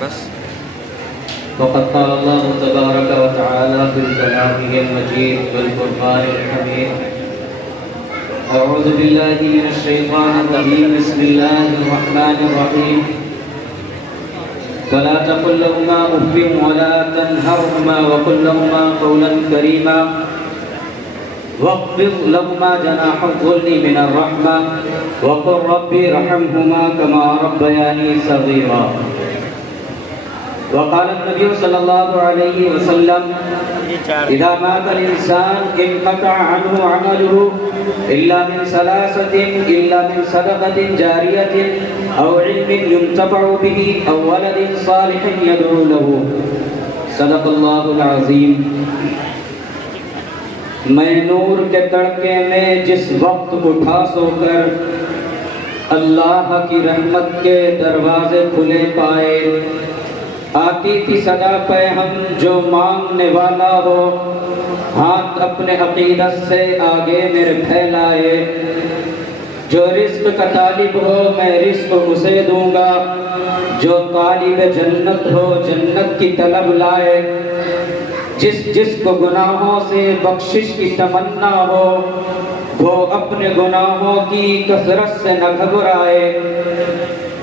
بس وقد قال الله تبارك وتعالى في كلامه المجيد والقرآن الحميد أعوذ بالله من الشيطان الرجيم بسم الله الرحمن الرحيم فلا تقل لهما أف ولا تنهرهما وقل لهما قولا كريما واخفض لهما جناح الذل من الرحمة وقل ربي ارحمهما كما ربياني صغيرا وقال النبي صلى الله عليه وسلم إذا مات الإنسان انقطع عنه عمله إلا من ثلاثة إلا من صدقة جارية أو علم ينتفع به أو ولد صالح يدعو له صدق الله العظيم. میں نور کے تڑکے میں جس وقت اٹھا سو کر اللہ کی رحمت کے دروازے کھلے پائے، آتی تھی صدا پہ ہم جو مانگنے والا ہو، ہاتھ اپنے عقیدت سے آگے میرے پھیلائے، جو رزق کا طالب ہو میں رزق اسے دوں گا، جو طالب جنت ہو جنت کی طلب لائے، جس کو گناہوں سے بخشش کی تمنا ہو وہ اپنے گناہوں کی کثرت سے نہ گھبرائے،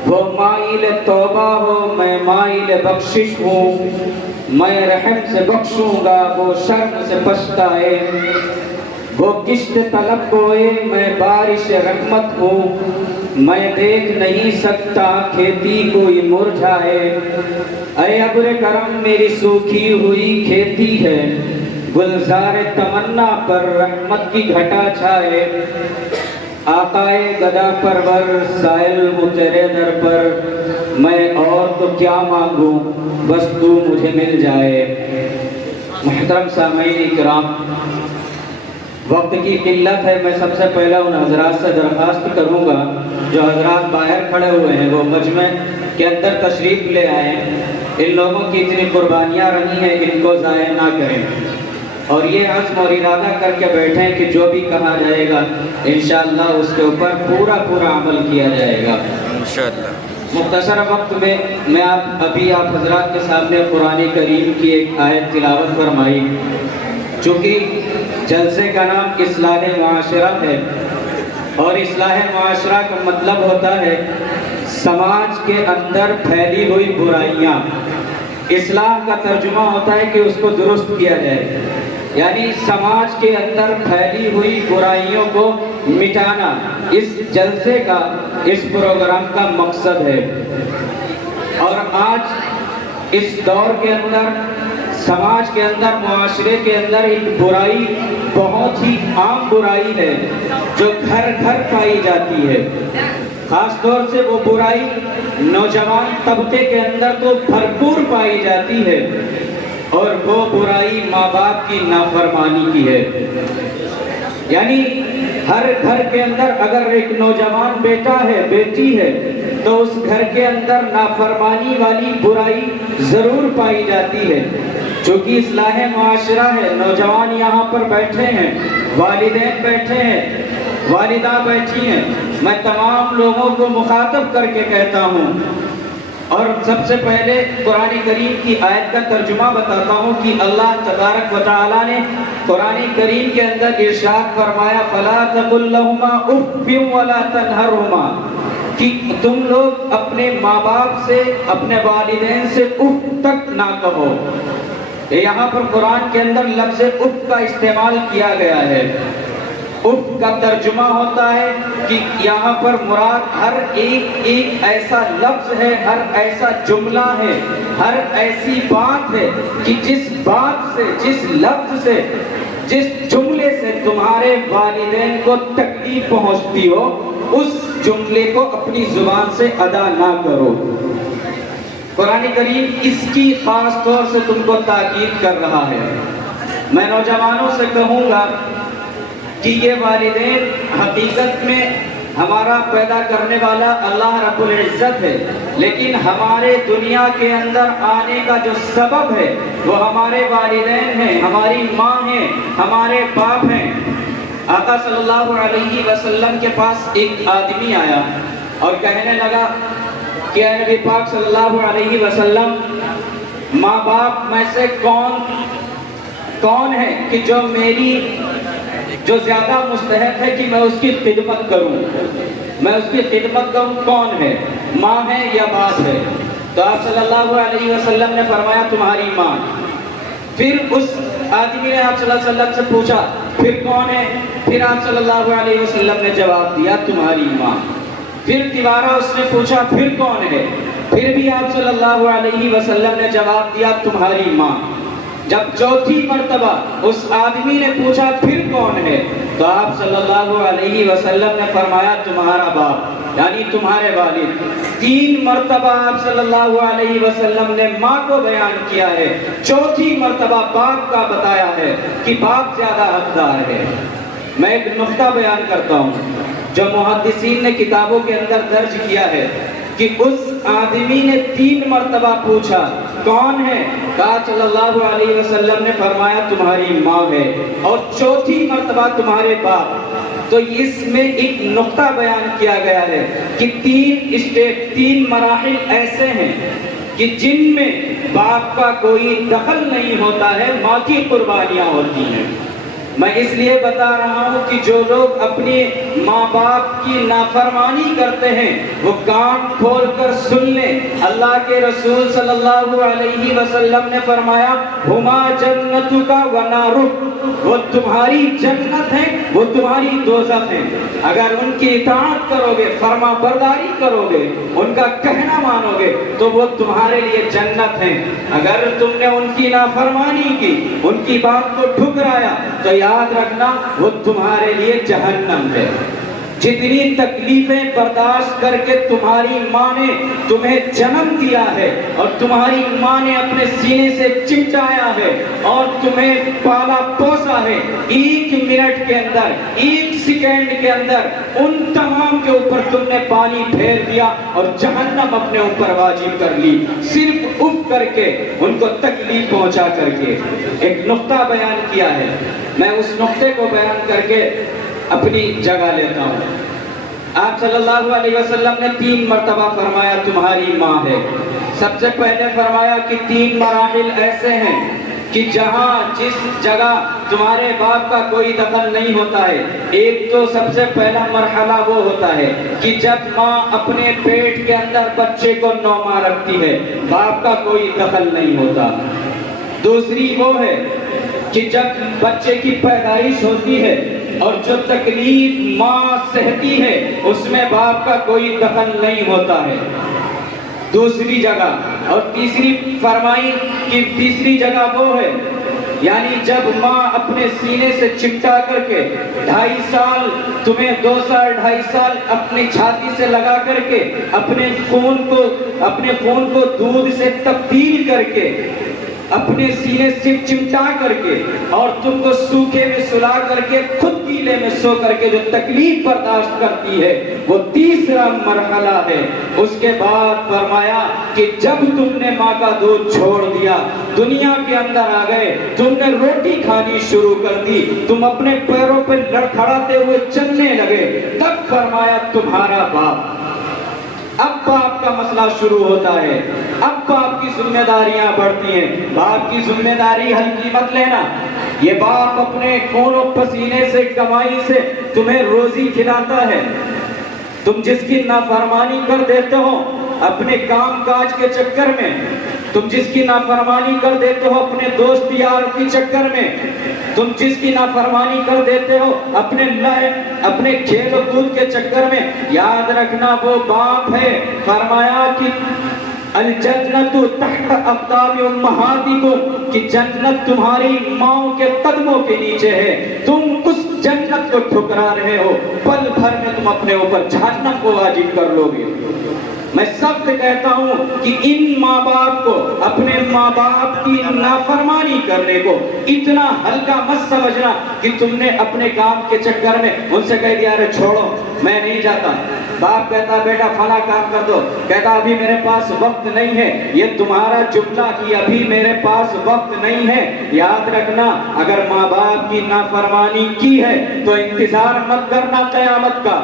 وہ مائل توبہ ہو میں مائل بخشش ہوں، میں رحم سے بخشوں گا وہ شرم سے پچھتائے، وہ کشت طلب ہوئے میں بارش رحمت ہوں، میں دیکھ نہیں سکتا کھیتی کوئی مرجھائے، اے ابر کرم میری سوکھی ہوئی کھیتی ہے، گلزار تمنا پر رحمت کی گھٹا چھائے، آقائے گدا پرور سائل ہوں تیرے در پر، میں اور تو کیا مانگوں بس تو مجھے مل جائے. محترم سامعین اکرام، وقت کی قلت ہے، میں سب سے پہلے ان حضرات سے درخواست کروں گا جو حضرات باہر کھڑے ہوئے ہیں وہ مجمع کے اندر تشریف لے آئے ہیں. ان لوگوں کی اتنی قربانیاں رہی ہیں ان کو ضائع نہ کریں، اور یہ عزم اور ارادہ کر کے بیٹھیں کہ جو بھی کہا جائے گا انشاءاللہ اس کے اوپر پورا عمل کیا جائے گا انشاءاللہ. مختصر وقت میں آپ حضرات کے سامنے قرآن کریم کی ایک آیت تلاوت فرمائی. چونکہ جلسے کا نام اصلاح معاشرت ہے اور اصلاح معاشرہ کا مطلب ہوتا ہے سماج کے اندر پھیلی ہوئی برائیاں. اصلاح کا ترجمہ ہوتا ہے کہ اس کو درست کیا جائے، یعنی سماج کے اندر پھیلی ہوئی برائیوں کو مٹانا اس جلسے کا، اس پروگرام کا مقصد ہے. اور آج اس دور کے اندر سماج کے اندر معاشرے کے اندر ایک برائی بہت ہی عام برائی ہے جو گھر گھر پائی جاتی ہے. خاص طور سے وہ برائی نوجوان طبقے کے اندر تو بھرپور پائی جاتی ہے، اور وہ برائی ماں باپ کی نافرمانی کی ہے. یعنی ہر گھر کے اندر اگر ایک نوجوان بیٹا ہے بیٹی ہے تو اس گھر کے اندر نافرمانی والی برائی ضرور پائی جاتی ہے. چونکہ اصلاح معاشرہ ہے، نوجوان یہاں پر بیٹھے ہیں، والدین بیٹھے ہیں، والدہ بیٹھی ہیں، میں تمام لوگوں کو مخاطب کر کے کہتا ہوں. اور سب سے پہلے قرآن کریم کی آیت کا ترجمہ بتاتا ہوں کہ اللہ تبارک و تعالیٰ نے قرآن کریم کے اندر ارشاد فرمایا فَلَا تَقُلْ لَهُمَا أُفٍّ وَلَا تَنْهَرْهُمَا، کہ تم لوگ اپنے ماں باپ سے، اپنے والدین سے اف تک نہ کہو. یہاں پر قرآن کے اندر لفظ اف کا استعمال کیا گیا ہے. اف کا ترجمہ ہوتا ہے کہ یہاں پر مراد ہر ایک ایسا لفظ ہے، ہر ایسا جملہ ہے، ہر ایسی بات ہے کہ جس بات سے، جس لفظ سے، جس جملے سے تمہارے والدین کو تکلیف پہنچتی ہو اس جملے کو اپنی زبان سے ادا نہ کرو. قرآن کریم اس کی خاص طور سے تم کو تاکید کر رہا ہے. میں نوجوانوں سے کہوں گا کہ یہ والدین حقیقت میں ہمارا پیدا کرنے والا اللہ رب العزت ہے، لیکن ہمارے دنیا کے اندر آنے کا جو سبب ہے وہ ہمارے والدین ہیں، ہماری ماں ہیں، ہمارے باپ ہیں. آقا صلی اللہ علیہ وسلم کے پاس ایک آدمی آیا اور کہنے لگا کہ اے نبی پاک صلی اللہ علیہ وسلم ماں باپ میں سے کون ہے کہ جو زیادہ مستحق ہے کہ میں اس کی خدمت کروں کون ہے؟ ماں ہے یا باپ ہے؟ تو آپ صلی اللہ علیہ وسلم نے فرمایا تمہاری ماں۔ پھر اس آدمی نے آپ صلی اللہ علیہ وسلم سے پوچھا پھر کون ہے؟ پھر آپ صلی اللہ علیہ وسلم نے جواب دیا تمہاری ماں۔ پھر دوبارہ اس نے پوچھا پھر کون ہے؟ پھر بھی آپ صلی اللہ علیہ وسلم نے جواب دیا تمہاری ماں۔ جب چوتھی مرتبہ اس آدمی نے پوچھا پھر کون ہے تو آپ صلی اللہ علیہ وسلم نے فرمایا تمہارا باپ یعنی تمہارے والد۔ 3 مرتبہ آپ صلی اللہ علیہ وسلم نے ماں کو بیان کیا ہے، چوتھی مرتبہ باپ کا بتایا ہے کہ باپ زیادہ حقدار ہے۔ میں ایک نقطہ بیان کرتا ہوں جو محدثین نے کتابوں کے اندر درج کیا ہے کہ اس آدمی نے 3 مرتبہ پوچھا کون ہے؟ کہا صلی اللہ علیہ وسلم نے فرمایا تمہاری ماں ہے، اور چوتھی مرتبہ تمہارے باپ۔ تو اس میں ایک نقطہ بیان کیا گیا ہے کہ 3 مراحل ایسے ہیں کہ جن میں باپ کا کوئی دخل نہیں ہوتا ہے، ماں کی قربانیاں ہوتی ہیں۔ میں اس لیے بتا رہا ہوں کہ جو لوگ اپنے ماں باپ کی نافرمانی کرتے ہیں وہ کان کھول کر سن لیں، اللہ کے رسول صلی اللہ علیہ وسلم نے فرمایا ہما جنتک و نارک، وہ تمہاری جنت ہیں وہ تمہاری دوزخ ہیں۔ اگر ان کی اطاعت کرو گے، فرما برداری کرو گے، ان کا کہنا مانو گے تو وہ تمہارے لیے جنت ہیں۔ اگر تم نے ان کی نافرمانی کی، ان کی بات کو ٹھکرایا تو یاد رکھنا وہ تمہارے لیے جہنم ہے۔ جتنی تکلیفیں برداشت کر کے تمہاری ماں نے تمہیں جنم دیا ہے اور تمہاری ماں نے اپنے سینے سے چمٹایا ہے اور تمہیں پالا پوسا ہے، 1 منٹ کے اندر، 1 سیکنڈ کے اندر ان تمام کے اوپر تم نے پانی پھیر دیا اور جہنم اپنے اوپر واجب کر لی، صرف اف کر کے، ان کو تکلیف پہنچا کر کے۔ ایک نقطہ بیان کیا ہے، میں اس نقطے کو بیان کر کے اپنی جگہ لیتا ہوں۔ آپ صلی اللہ علیہ وسلم نے 3 مرتبہ فرمایا تمہاری ماں ہے۔ سب سے پہلے فرمایا کہ 3 مراحل ایسے ہیں کہ جس جگہ تمہارے باپ کا کوئی دخل نہیں ہوتا ہے۔ ایک تو سب سے پہلا مرحلہ وہ ہوتا ہے کہ جب ماں اپنے پیٹ کے اندر بچے کو 9 ماہ رکھتی ہے، باپ کا کوئی دخل نہیں ہوتا۔ دوسری وہ ہے کہ جب بچے کی پیدائش ہوتی ہے اور جو تکلیف ماں سہتی ہے اس میں باپ کا کوئی دخل نہیں ہوتا ہے، دوسری جگہ۔ اور تیسری فرمائی کہ تیسری جگہ وہ ہے یعنی جب ماں اپنے سینے سے چمٹا کر کے 2.5 سال تمہیں 2 سال 2.5 سال اپنی چھاتی سے لگا کر کے اپنے خون کو دودھ سے تبدیل کر کے اپنے سینے سے چمٹا کر کے اور تم کو سوکھے میں سلا کر کے خود گیلے میں سو کر کے جو تکلیف برداشت کرتی ہے وہ تیسرا مرحلہ ہے۔ اس کے بعد فرمایا کہ جب تم نے ماں کا دودھ چھوڑ دیا، دنیا کے اندر آ گئے، تم نے روٹی کھانی شروع کر دی، تم اپنے پیروں پہ لڑکھڑاتے ہوئے چلنے لگے، تب فرمایا تمہارا باپ۔ اب باپ کا مسئلہ شروع ہوتا ہے، اب باپ کی ذمہ داریاں بڑھتی ہیں۔ باپ کی ذمہ داری ہلکی مت لینا، یہ باپ اپنے خون و پسینے سے کمائی سے تمہیں روزی کھلاتا ہے، تم جس کی نافرمانی کر دیتے ہو اپنے کام کاج کے چکر میں، تم جس کی نافرمانی کر دیتے ہو اپنے دوست یار کے چکر میں، تم جس کی نافرمانی کر دیتے ہو اپنے کھیل و کود کے چکر میں، یاد رکھنا وہ باپ ہے۔ فرمایا کہ الجنت تحت اقدام امہاتکم، کہ جنت تمہاری ماؤں کے قدموں کے نیچے ہے، تم اس جنت کو ٹھکرا رہے ہو، پل بھر میں تم اپنے اوپر جہنم کو واجب کر لو گے۔ میں سخت کہتا ہوں کہ ان ماں باپ کو، اپنے ماں باپ کی نافرمانی کرنے کو اتنا ہلکا مت سمجھنا کہ تم نے اپنے کام کے چکر میں ان سے کہہ دیا ارے چھوڑو میں نہیں جاتا۔ باپ کہتا بیٹا فلاں کام کر دو، کہتا ابھی میرے پاس وقت نہیں ہے، یہ تمہارا جملہ کہ ابھی میرے پاس وقت نہیں ہے، یاد رکھنا اگر ماں باپ کی نافرمانی کی ہے تو انتظار مت کرنا قیامت کا،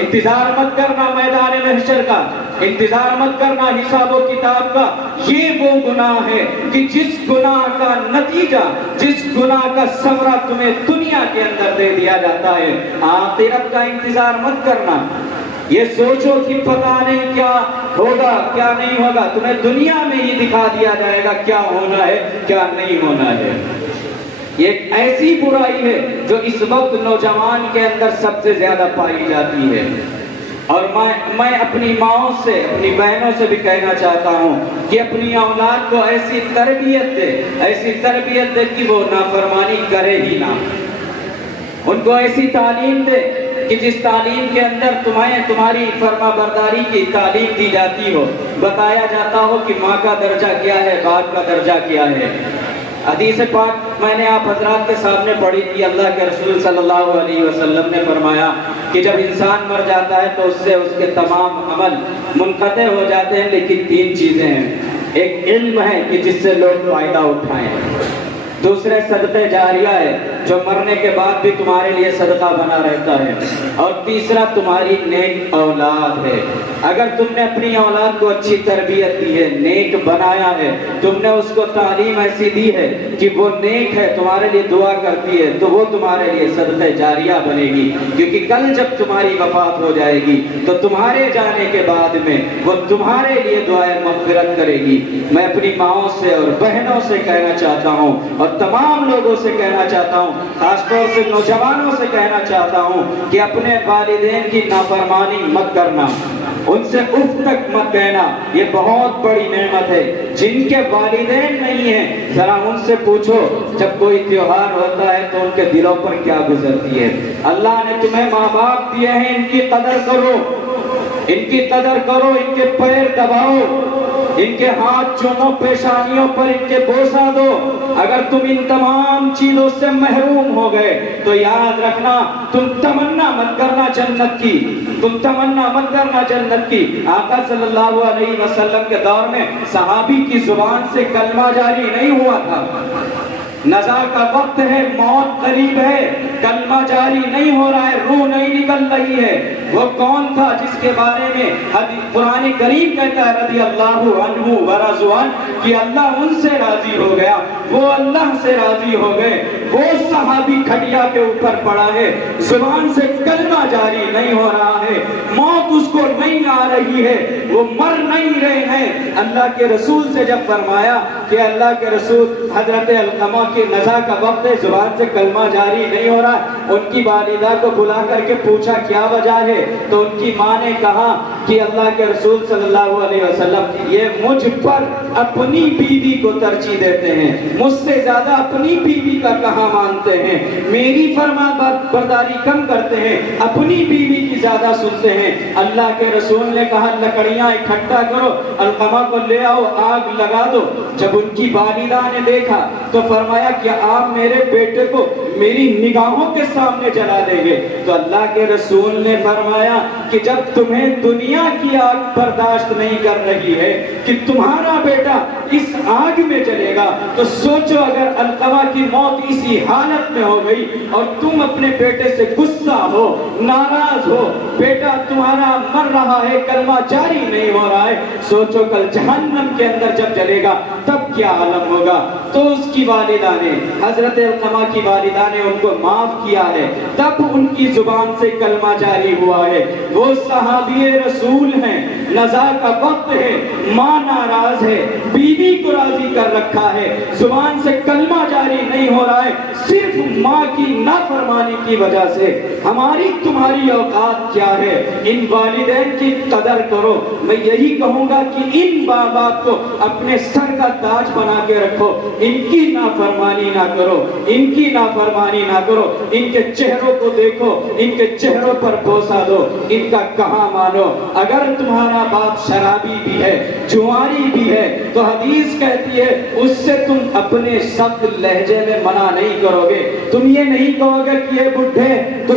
انتظار مت کرنا میدان محشر کا، انتظار مت کرنا حساب و کتاب کا۔ یہ وہ گناہ ہے کہ جس گناہ کا نتیجہ، جس گناہ کا ثمرہ تمہیں دنیا کے اندر دے دیا جاتا ہے، آخرت کا انتظار مت کرنا۔ یہ سوچو کہ پتہ نہیں کیا ہوگا کیا نہیں ہوگا، تمہیں دنیا میں ہی دکھا دیا جائے گا کیا ہونا ہے کیا نہیں ہونا ہے۔ یہ ایک ایسی برائی ہے جو اس وقت نوجوان کے اندر سب سے زیادہ پائی جاتی ہے، اور میں اپنی ماؤں سے، اپنی بہنوں سے بھی کہنا چاہتا ہوں کہ اپنی اولاد کو ایسی تربیت دے، ایسی تربیت دے کہ وہ نافرمانی کرے ہی نہ۔ ان کو ایسی تعلیم دے کہ جس تعلیم کے اندر تمہاری فرما برداری کی تعلیم دی جاتی ہو، بتایا جاتا ہو کہ ماں کا درجہ کیا ہے، باپ کا درجہ کیا ہے۔ حدیث پاک میں نے آپ حضرات کے سامنے پڑھی تھی، اللہ کے رسول صلی اللہ علیہ وسلم نے فرمایا کہ جب انسان مر جاتا ہے تو اس سے اس کے تمام عمل منقطع ہو جاتے ہیں، لیکن تین چیزیں ہیں۔ ایک علم ہے کہ جس سے لوگ فائدہ اٹھائیں، دوسرے صدقہ جاریہ ہے جو مرنے کے بعد بھی تمہارے لیے صدقہ بنا رہتا ہے، اور تیسرا تمہاری نیک اولاد ہے۔ اگر تم نے اپنی اولاد کو اچھی تربیت دی ہے، نیک بنایا ہے، تم نے اس کو تعلیم ایسی دی ہے کہ وہ نیک ہے، تمہارے لیے دعا کرتی ہے، تو وہ تمہارے لیے صدقہ جاریہ بنے گی، کیونکہ کل جب تمہاری وفات ہو جائے گی تو تمہارے جانے کے بعد میں وہ تمہارے لیے دعائے مغفرت کرے گی۔ میں اپنی ماؤں سے اور بہنوں سے کہنا چاہتا ہوں، اور تمام لوگوں سے کہنا چاہتا ہوں، خاص طور سے نوجوانوں سے کہنا چاہتا ہوں کہ اپنے والدین کی نافرمانی مت کرنا، ان سے اف تک مت کہنا۔ یہ بہت بڑی نعمت ہے۔ جن کے والدین نہیں ہیں ذرا ان سے پوچھو جب کوئی تیوہار ہوتا ہے تو ان کے دلوں پر کیا گزرتی ہے۔ اللہ نے تمہیں ماں باپ دیے ہیں، ان کی قدر کرو، ان کی قدر کرو، ان کے پیر دباؤ، ان کے ہاتھ چومو، پیشانیوں پر ان کے بوسہ دو۔ اگر تم ان تمام چیزوں سے محروم ہو گئے تو یاد رکھنا تم تمنا مت کرنا جنت کی، تم تمنا مت کرنا جنت کی۔ آقا صلی اللہ علیہ وسلم کے دور میں صحابی کی زبان سے کلمہ جاری نہیں ہوا تھا۔ نزا کا وقت ہے، موت قریب ہے، کلمہ جاری نہیں ہو رہا ہے، روح نہیں نکل رہی ہے۔ وہ کون تھا جس کے بارے میں قرآن کریم کہتا ہے رضی اللہ عنہ ورضوا عنہ کہ اللہ ان سے راضی ہو گیا، وہ اللہ سے راضی ہو گئے۔ وہ صحابی کھٹیا کے اوپر پڑا ہے، زبان سے کلمہ جاری نہیں ہو رہا ہے، موت اس کو نہیں آ رہی ہے، وہ مر نہیں رہے ہیں۔ اللہ کے رسول سے جب فرمایا کہ اللہ کے رسول حضرت علقمہ کی نزا کا وقت ہے، زبان سے کلمہ جاری نہیں ہو رہا، ان کی والدہ کو بلا کر کے پوچھا کیا وجہ ہے، تو ان کی ماں نے کہا کہ اللہ کے رسول صلی اللہ علیہ وسلم یہ مجھ پر اپنی بیوی کو ترجیح دیتے ہیں، مجھ سے زیادہ اپنی بیوی کا کہاں مانتے ہیں، میری فرما برداری کم کرتے ہیں، اپنی بیوی کی زیادہ سنتے ہیں۔ اللہ کے رسول نے کہا لکڑیاں اکٹھا کرو، علقمہ کو لے آؤ، آگ لگا دو۔ جب ان کی والدہ نے دیکھا تو فرمایا کہ آپ میرے بیٹے کو میری نگاہوں کے سامنے جلا دیں گے، تو اللہ کے رسول نے فرمایا کہ جب تمہیں دنیا کی آگ برداشت نہیں کر رہی ہے کہ تمہارا بیٹا اس آگ میں جلے گا، تو سوچو اگر علقمہ کی موت اسی حالت میں ہو گئی اور تم اپنے بیٹے سے غصہ ہو، ناراض ہو، بیٹا تمہارا مر رہا ہے، کلمہ جاری نہیں ہو رہا ہے، سوچو کل جہنم کے اندر جب جلے گا تب کیا عالم ہوگا۔ تو اس کی والدہ نے، حضرت علقمہ کی والدہ نے ان کو معاف کیا ہے، تب ان کی زبان سے کلمہ جاری ہوا ہے۔ وہ صحابی رسول ہیں، نزا کا وقت ہے، ماں ناراض ہے، بیوی کو راضی کر رکھا ہے، زبان سے کلمہ جاری نہیں ہو رہا ہے، صرف ماں کی نافرمانی کی وجہ سے۔ ہماری تمہاری اوقات کیا ہے؟ ان والدین کی قدر کرو۔ میں یہی کہوں گا کہ ان ماں باپ کو اپنے سر کا تاج بنا کے رکھو، ان کی نافرمانی نہ کرو، ان کی نافرمانی نہ کرو، ان کے چہروں کو دیکھو، ان کے چہروں پر بوسہ دو، ان کا کہاں مانو۔ اگر تمہارا باپ شرابی بھی ہے، جواری بھی ہے، تو حدیث کہتی ہے اس سے تم اپنے سخت لہجے میں منع نہیں کرو گے، تم یہ نہیں کہو گے کہ یہ بڈھے تو